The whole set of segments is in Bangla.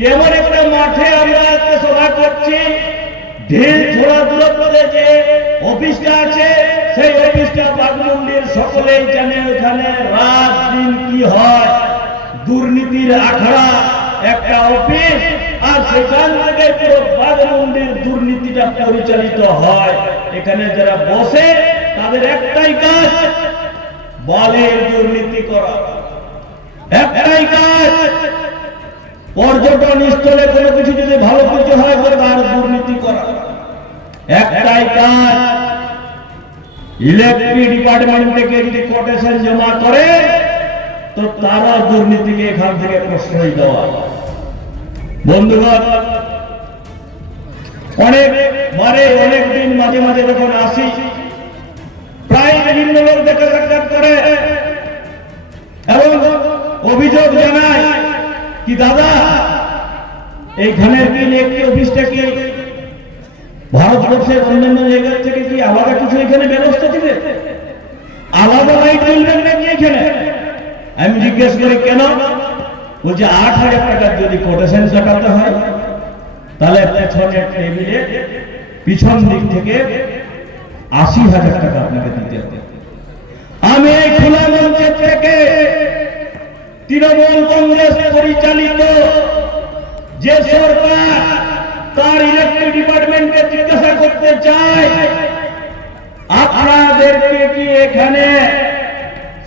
কেমন একটা মাঠে আমরা আজকে সভা করছি, ঢিল ছোড়া দূরত্বে যে অফিসটা আছে সেই অফিসটা বাগমুন্ডির সকলেই জানে। ওখানে রাত দিন কি হয়, দুর্নীতির আখড়া একটা অফিস, আর সেখান থেকে পুরো বাগমুন্ডির দুর্নীতিটা পরিচালিত হয়। এখানে যারা বসে তাদের একটাই কাজ, বালির দুর্নীতি করা, একটাই কাজ। পর্যটন স্থলে কোনো কিছু যদি ভালো কিছু হয় তার দুর্নীতি করা, একটাই কাজ। ইলেকট্রিক ডিপার্টমেন্ট থেকে যদি কোটেশন জমা করে তো তারা দুর্নীতিকে এখান থেকে প্রশ্রয় দেওয়া। বন্ধুগণ, অনেক দিন মাঝে মাঝে যখন আসি, প্রায় বিভিন্ন লোক দেখা সাক্ষাৎ করে এবং অভিযোগ জানায় কি দাদা এইখানের কি একটি অফিসটা কি ভারতবর্ষের অন্যান্য জায়গার থেকে কি আলাদা কিছু এখানে ব্যবস্থা দিবে, আলাদা লাইট চলবেন নাকি এখানে? আমি জিজ্ঞেস করি কেন? বলছে ৮,০০০ টাকার যদি কোটেশন কাটাতে হয় তাহলে পেছনের টেবিলে পিছন দিক থেকে ৮০,০০০ টাকা আপনাকে দিতে হবে। আমি এই খোলা মঞ্চের থেকে তৃণমূল কংগ্রেস পরিচালিত যে সরকার তার ইলেকট্রিক ডিপার্টমেন্টকে জিজ্ঞাসা করতে চাই, আপনাদেরকে কি এখানে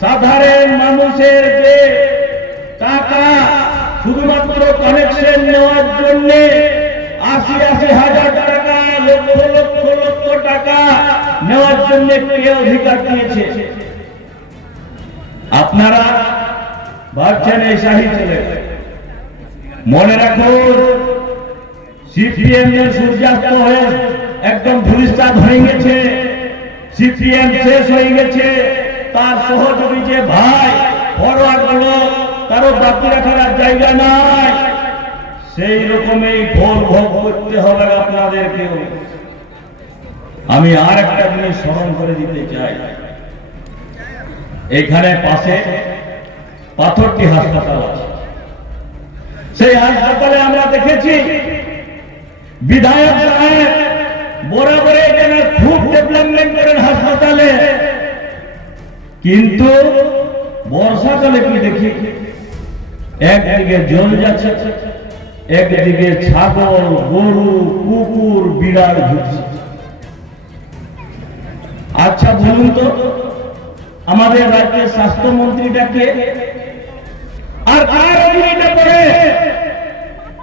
সাধারণ মানুষের যে টাকা শুধুমাত্র কানেকশন নেওয়ার জন্য ৮০,০০০ টাকা, লক্ষ লক্ষ টাকা নেওয়ার জন্য কে অধিকার দিয়েছে? আপনারা ভাবছেন এই শাহী চলে। মনে রাখুন, সিপিএম এর সূর্যাস্ত হয়ে একদম ধূলিসাৎ হয়ে গেছে, সিপিএম শেষ হয়ে গেছে। তার সহযোগী যে ভাই ফরওয়ার্ড গুলো, তারও বাকি রাখার জায়গা নাই। সেই রকমই ফল ভোগ করতে হবে আপনাদেরকে। আমি আর একটা জিনিস স্মরণ করে দিতে চাই, এখানে পাশে পাথরটি হাসপাতাল আছে। সেই হাসপাতালে আমরা দেখেছি বিধায়ক সাহেব বরাবর এখানে খুব ডেভেলপমেন্ট করেন হাসপাতালে, কিন্তু বর্ষাকালে কি দেখি একদিকে জল যাচ্ছে, একদিকে ছাগল, গরু, কুকুর, বিড়াল ঢুকছে। আচ্ছা বলুন তো, আমাদের রাজ্যের স্বাস্থ্যমন্ত্রীটা কে? আর কার অধীনে পড়ে?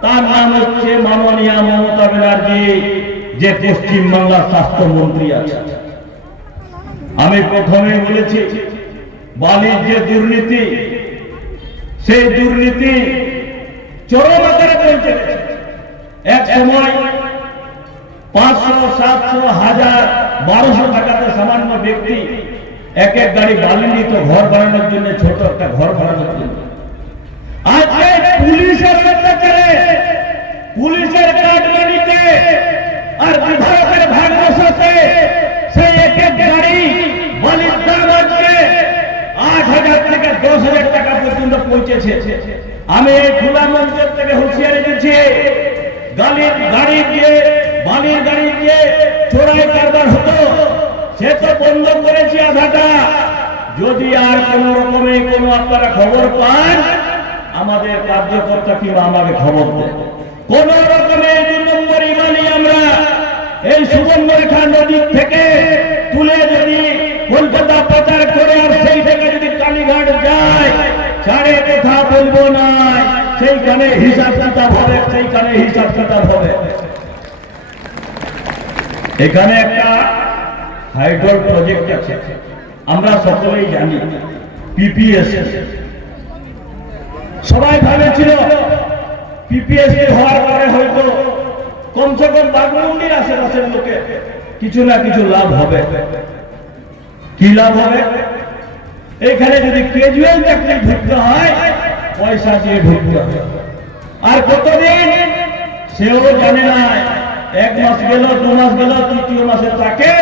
তার নাম হচ্ছে মাননীয়া মমতা ব্যানার্জি, যে পশ্চিমবাংলার স্বাস্থ্যমন্ত্রী আছে। আমি প্রথমে বলেছি বালির যে দুর্নীতি, সেই দুর্নীতি চরম আকারে পৌঁছে গেছে। এক সময় ৫০০, ৭০০, ১০০০, ১২০০ টাকাতে সামান্য ব্যক্তি এক এক গাড়ি বালি নিত ঘর বানানোর জন্য, ছোট একটা ঘর বানানোর জন্য। আজকে পুলিশের অত্যাচারে, পুলিশের কাটমানিতে আর বিধায়কের ভাগ বসাতে সেই এক এক গাড়ি বালির দাম আজকে ৮,০০০ থেকে ১০,০০০ টাকা পর্যন্ত পৌঁছেছে। আমি এই খোলা মঞ্চের থেকে হুঁশিয়ারি দিচ্ছি, বালির গাড়ি দিয়ে চোরাই কারবার হতো, সে তো বন্ধ করেছে আধাটা। যদি আর কোন রকমে কোনো আপনারা খবর পান, আমাদের কার্যকর্তা কিংবা আমাকে খবর দেন। কোন রকমের ২ নম্বরই বালি আমরা এই সুবর্ণরেখা নদীর থেকে তুলে যদি কলকাতা পাচার করে আর সেই থেকে যদি কালীঘাট যায়, ছাড়ে কথা বলবো না, সেইখানে হিসাব কিতাব হবে, সেইখানে হিসাব কিতাব হবে। এখানে একটা হাইড্রোল প্রজেক্ট আছে, আমরা সকলেই জানি, পিপিএস। সবাই ভাবেছিল পিপিএস হওয়ার পরে হয়তো কমসে কম বাগমুন্ডির আশেপাশের লোকে কিছু না কিছু লাভ হবে। কি লাভ হবে? এখানে যদি ক্যাজুয়াল চাকরি ঢুকতে হয়, পয়সা দিয়ে ঢুকতে হবে। আর কতদিন সেও জানে না। ১ মাস গেল, ২ মাস গেল, ৩য় মাসে তাকে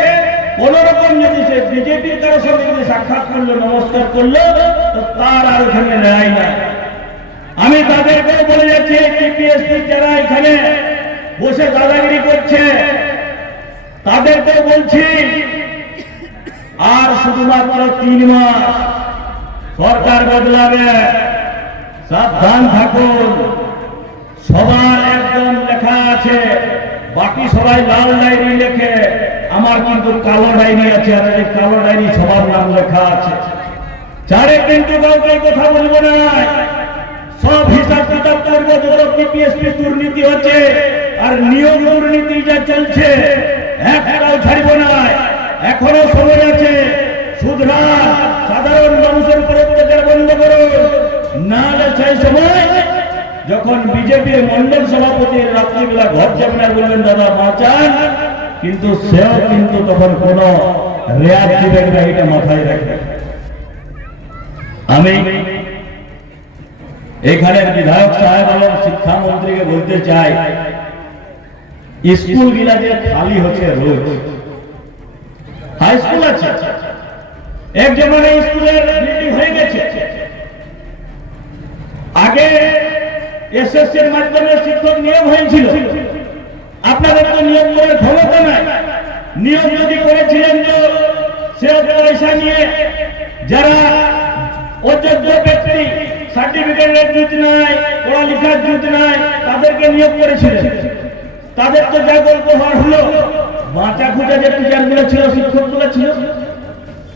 কোন রকম যদি সে বিজেপির কারোর সঙ্গে যদি সাক্ষাৎ করলো, নমস্কার করলো, তো তার আর ওখানে নেয় না। আমি তাদেরকে বলে যাচ্ছি, পিপিএসসি বসে দাদাগিরি করছে তাদেরকে বলছি, আর শুধুমাত্র 3 মাস সরকার বদলাবে, সাবধান থাকুন। সবার একদম লেখা আছে, বাকি সবাই লাল ডায়েরি লেখে, আমার কিন্তু কালো ডায়েরি আছে, আর এই কালো ডায়েরি সবার নাম লেখা আছে। চারে কিন্তু কাউকে কথা বলবো না, সব হিসাব কিতাব করবো। যত পিপিএসপি দুর্নীতি হচ্ছে আর নিয়োগ দুর্নীতি যা চলছে, একটাও ছাড়বো না। এখনো সময় আছে, সুধরা সাধারণ মানুষের উপর অত্যাচার বন্ধ করুন, নাহলে সেই সময় যখন বিজেপির মন্ডল সভাপতির রাত্রিবেলা ঘর যাবেন আর বলবেন দাদা বাঁচান, কিন্তু সেও কিন্তু তখন কোন রেয়াত দিবেন না, এটা মাথায় রাখবে। আমি এখানের বিধায়ক সাহেব এবং শিক্ষামন্ত্রীকে বলতে চাই, স্কুল গুলা যে খালি হচ্ছে রোজ, হাই স্কুল আছে, এক জমানায় স্কুলের বিল্ডিং হয়ে গেছে। আগে এসএসসির মাধ্যমে শিক্ষক নিয়োগ হয়েছিল, আপনাদের তো নিয়োগ করার ক্ষমতা নাই। নিয়োগ যদি করেছিলেন তো সে পয়সা নিয়ে যারা অযোগ্য ব্যক্তি, সার্টিফিকেটের জুত নাই, পড়ালেখার জুত নাই, তাদেরকে নিয়োগ করেছিলেন। তাদের তো যা গল্প হলো, বাঁচা খুঁজা যে টিচারগুলো ছিল, শিক্ষকগুলো ছিল,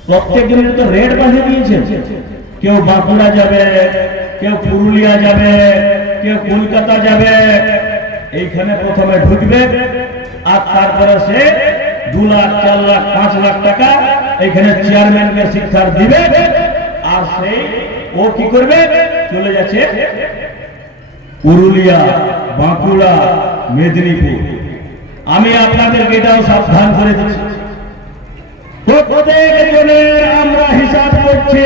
প্রত্যেক দিনের তো রেড বাঁধিয়ে দিয়েছে। কেউ বাঁকুড়া যাবে, কেউ পুরুলিয়া যাবে, কেউ কলকাতা যাবে। এইখানে প্রথমে ঢুকবে আর তারপরে সে 2 লাখ 4 লাখ 5 লাখ টাকা এইখানে চেয়ারম্যানকে শিক্ষার দিবে, আর সেই ও কি করবে, চলে যাচ্ছে পুরুলিয়া, বাঁকুড়া, মেদিনীপুর। আমি আপনাদেরকে এটাও সাবধান করে দিচ্ছি, প্রত্যেকজনের আমরা হিসাব করছি।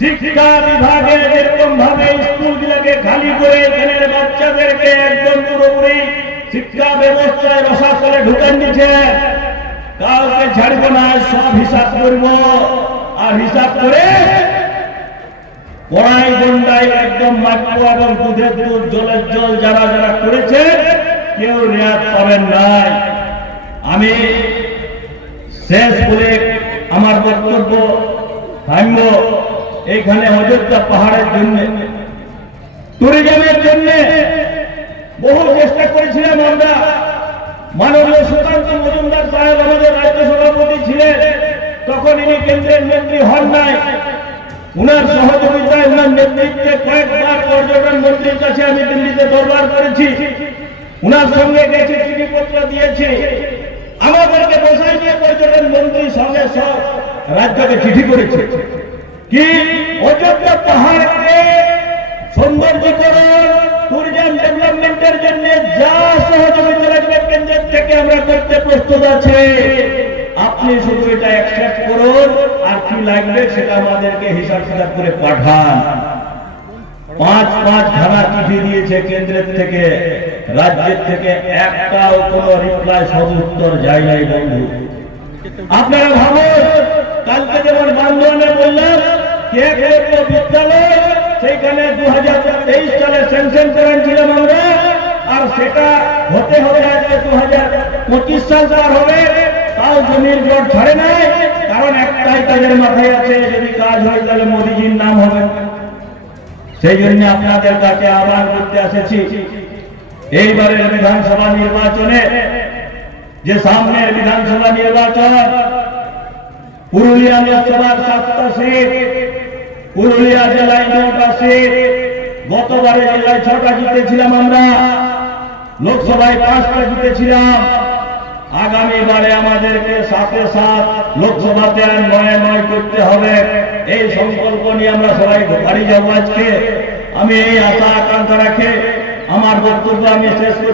শিক্ষা বিভাগে যেরকম ভাবে স্কুলগুলোকে খালি করে এখানের বাচ্চাদেরকে একদম পুরোপুরি শিক্ষা ব্যবস্থায় রসাতলে ঢুকান দিচ্ছে, কাউকে ছাড়বো না, সব হিসাব করবো। আর হিসাব করে পড়াই গন্ডায় একদম মাট্য এবং দুধের দুধ জলের জল যারা যারা করেছে কেউ রেয়াত পাবেন নাই। আমি শেষ বলে আমার বক্তব্য থামব। এইখানে অযোধ্যা পাহাড়ের জন্য, ট্যুরিজমের জন্য বহু চেষ্টা করেছিলাম আমরা। মাননীয় সুকান্ত মজুমদার সাহেব আমাদের রাজ্য সভাপতি ছিলেন, তখন ইনি কেন্দ্রের মন্ত্রী হন নাই। উনার সহযোগিতায়, উনার নেতৃত্বে কয়েকবার পর্যটন মন্ত্রীর কাছে আমি দিল্লিতে দরবার করেছি, উনার সঙ্গে গেছি, চিঠিপত্র দিয়েছি। আমাদেরকে বসাই দিয়ে পর্যটন মন্ত্রীর সঙ্গে সব রাজ্যকে চিঠি করেছে কি অযোধ্যা পাহাড়কে সৌন্দর্যীকরণ, ট্যুরিজম ডেভেলপমেন্টের জন্য যা সহযোগিতা লাগবে কেন্দ্রের থেকে আমরা করতে প্রস্তুত আছি। আপনি শুধু এটা অ্যাকসেপ্ট করুন, আর কি লাগবে সেটা আমাদেরকে হিসাব কিতাব করে পাঠান। 5 ধারা চিঠি দিয়েছে কেন্দ্রের থেকে, রাজ্যের থেকে একটাও কোনো রিপ্লাই সদুত্তর যায় নাই বন্ধু। আপনারা ভাবুন, কালকে যেমন বান্ধবনে বললাম কে করবো বিদ্যালয়, সেইখানে 2023 সালে স্যাংশন করেছিলাম আমরা, আর সেটা হতে হতে আজকে 2025 সাল পার হবে, তাও জমির জট ছাড়ে নাই। কারণ একটাই কাজের মাথায় আছে, যদি কাজ হয় তাহলে মোদিজির নাম হবে। সেই জন্য আপনাদের কাছে আহ্বান করতে এসেছি, এইবারের বিধানসভা নির্বাচনে, যে সামনের বিধানসভা নির্বাচন, পুরুলিয়া লোকসভার 7টা সিট, পুরুলিয়া জেলায় 9টা সিট, গতবারে জেলায় 6টা জিতেছিলাম আমরা, লোকসভায় 5টা জিতেছিলাম। আগামীবারে আমাদেরকে 7-7 লোকসভাতে 9 করতে হবে। এই সংকল্প নিয়ে আমরা সবাই বাড়ি যাবো আজকে। আমি এই আশা আকাঙ্ক্ষা রাখে আমার বক্তব্য আমি শেষ করছি।